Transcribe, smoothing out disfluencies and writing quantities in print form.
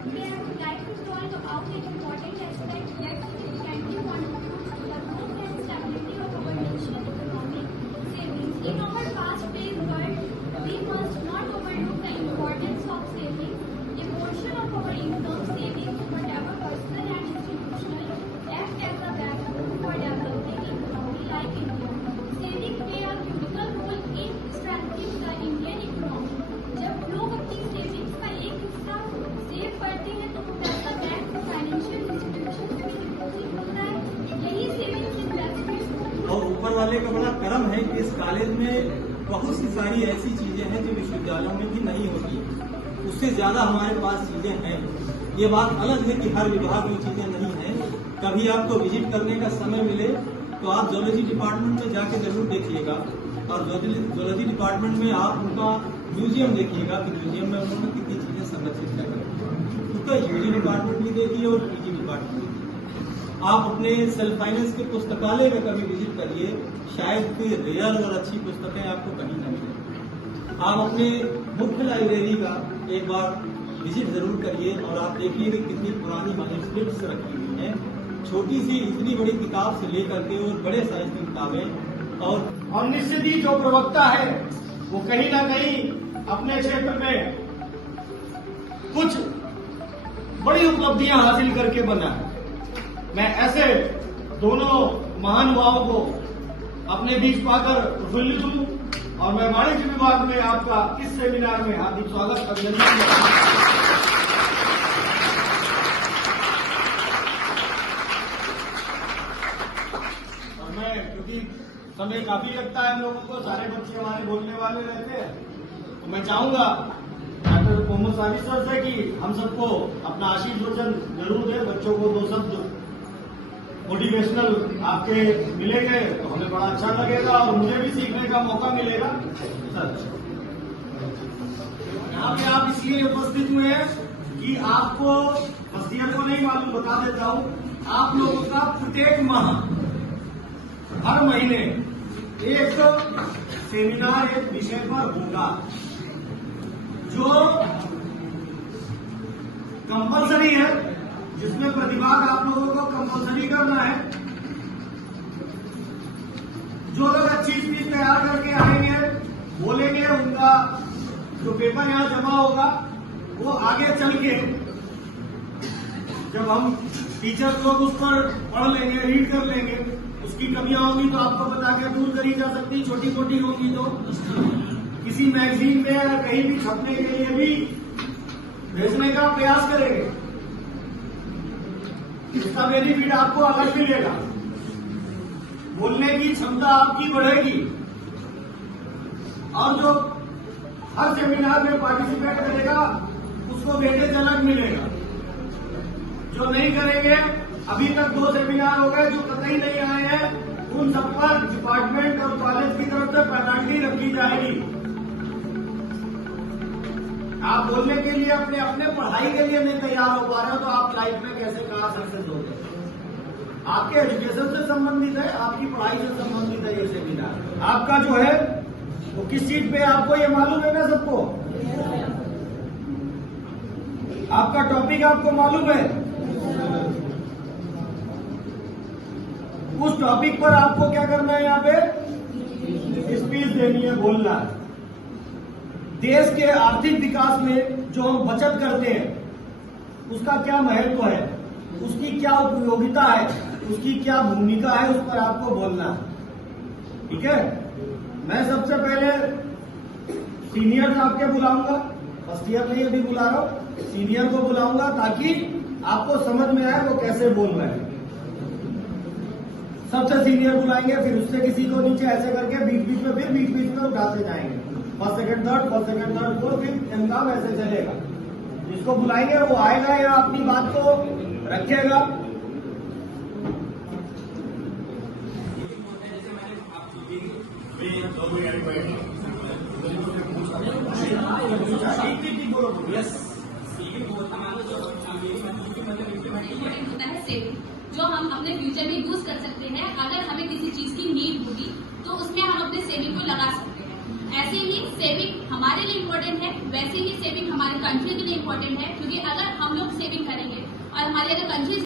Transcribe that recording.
We have like to talk about the important aspect that significantly contribute to the growth and stability of our national economic savings. In our fast-paced world, we must not overlook the importance of savings. A portion of our income savings, whatever personal and institutional, act as a backbone for developing economy like India. Savings play a critical role in strengthening the Indian economy. जब लोग अपनी savings का एक हिस्सा save करते हैं तो पैसा बैंक फाइनेंशियल इंस्टीट्यूशन में डिपॉजिट होता है। यही सेविंग्स इन्वेस्टमेंट और ऊपर वाले का बड़ा करम है कि इस कॉलेज में बहुत सी सारी ऐसी चीजें हैं जो विश्वविद्यालयों में भी नहीं होती, उससे ज्यादा हमारे पास चीजें हैं। ये बात अलग है कि हर विभाग में चीजें नहीं हैं। कभी आपको विजिट करने का समय मिले तो आप जूलॉजी डिपार्टमेंट में जाके जरूर देखिएगा, और जूलॉजी डिपार्टमेंट में आप उनका म्यूजियम देखिएगा कि म्यूजियम में उन्होंने कितनी चीजें संरक्षित कर रखी है। उसका यूजी डिपार्टमेंट भी देखिए और पीजी डिपार्टमेंट भी। आप अपने सेल्फ फाइनेंस के पुस्तकालय में कभी विजिट करिए, शायद कोई रेयर और अच्छी पुस्तकें आपको कहीं न मिले। आप अपने मुख्य लाइब्रेरी का एक बार विजिट जरूर करिए और आप देखिए कि कितनी पुरानी मैन्युस्क्रिप्ट्स रखी हुई हैं, छोटी सी इतनी बड़ी किताब से लेकर के और बड़े साइज की किताबें। और निश्चित ही जो प्रवक्ता है वो कहीं ना कहीं अपने क्षेत्र में कुछ बड़ी उपलब्धियां हासिल करके बना है। मैं ऐसे दोनों महानुभावों को अपने बीच पाकर प्रफुल्लित हूं और मैं वाणिज्य विभाग में आपका इस सेमिनार में हार्दिक स्वागत अभिनंदन करता हूं। और मैं क्योंकि समय काफी लगता है हम लोगों को, सारे बच्चे हमारे बोलने वाले रहते हैं, तो मैं चाहूंगा डॉक्टर मोहम्मद साबिर सर से कि हम सबको अपना आशीष वचन जरूर दें, बच्चों को दो शब्द मोटिवेशनल आपके मिलेंगे तो हमें बड़ा अच्छा लगेगा और मुझे भी सीखने का मौका मिलेगा। सर यहाँ पे आप इसलिए उपस्थित हुए हैं कि आपको मस्तियत को नहीं मालूम, बता देता हूँ, आप लोगों का प्रत्येक माह हर महीने एक सेमिनार एक विषय पर होगा जो कंपलसरी है, जिसमें प्रतिभाग आप लोगों को कंपलसरी करना है। जो लोग अच्छी स्पीच तैयार करके आएंगे, बोलेंगे, उनका जो पेपर यहां जमा होगा वो आगे चल के जब हम टीचर लोग उस पर पढ़ लेंगे, रीड कर लेंगे, उसकी कमियां होंगी तो आपको बता के दूर करी जा सकती, छोटी मोटी होंगी तो किसी मैगजीन में या कहीं भी छपने के लिए भी भेजने का प्रयास करेंगे। इसका बेनिफिट आपको अलग मिलेगा, बोलने की क्षमता आपकी बढ़ेगी और जो हर सेमिनार में पार्टिसिपेट करेगा उसको वेटेज अलग मिलेगा। जो नहीं करेंगे, अभी तक 2 सेमिनार हो गए, जो कतई नहीं आए हैं उन सब पर डिपार्टमेंट और कॉलेज की तरफ से पेनल्टी रखी जाएगी। आप बोलने के लिए अपने अपने पढ़ाई के लिए नहीं तैयार हो पा रहे हो तो आप लाइफ में कैसे कहाँ सक्सेस होगे? आपके एजुकेशन से संबंधित है, आपकी पढ़ाई से संबंधित है ये सेमिनार। आपका जो है वो किस चीज पे आपको ये मालूम है ना सबको? आपका टॉपिक आपको मालूम है? उस टॉपिक पर आपको क्या करना है? यहाँ पे स्पीच देनी है, बोलना है। देश के आर्थिक विकास में जो हम बचत करते हैं उसका क्या महत्व है, उसकी क्या उपयोगिता है, उसकी क्या भूमिका है, उस पर आपको बोलना है। ठीक है, मैं सबसे पहले सीनियर आपके बुलाऊंगा, फर्स्ट ईयर नहीं अभी बुला रहा हूं, सीनियर को बुलाऊंगा ताकि आपको समझ में आए वो कैसे बोल रहे हैं। सबसे सीनियर बुलाएंगे, फिर उससे किसी को नीचे ऐसे करके बीच बीच में उठाते जाएंगे। फर्स्ट सेकंड थर्ड, फोर्थ, फिर इनका ऐसे चलेगा। जिसको बुलाएंगे वो आएगा या अपनी बात को रखेगा। जो हम अपने फ्यूचर में यूज कर सकते हैं। अगर हमें किसी चीज की नीड होगी तो उसमें हम अपने सेविंग को लगा सकते हैं। ऐसे ही सेविंग हमारे लिए इम्पोर्टेंट है, वैसे ही सेविंग हमारे कंट्री के लिए इम्पोर्टेंट है, क्योंकि अगर हम लोग और हमारी अगर कंट्री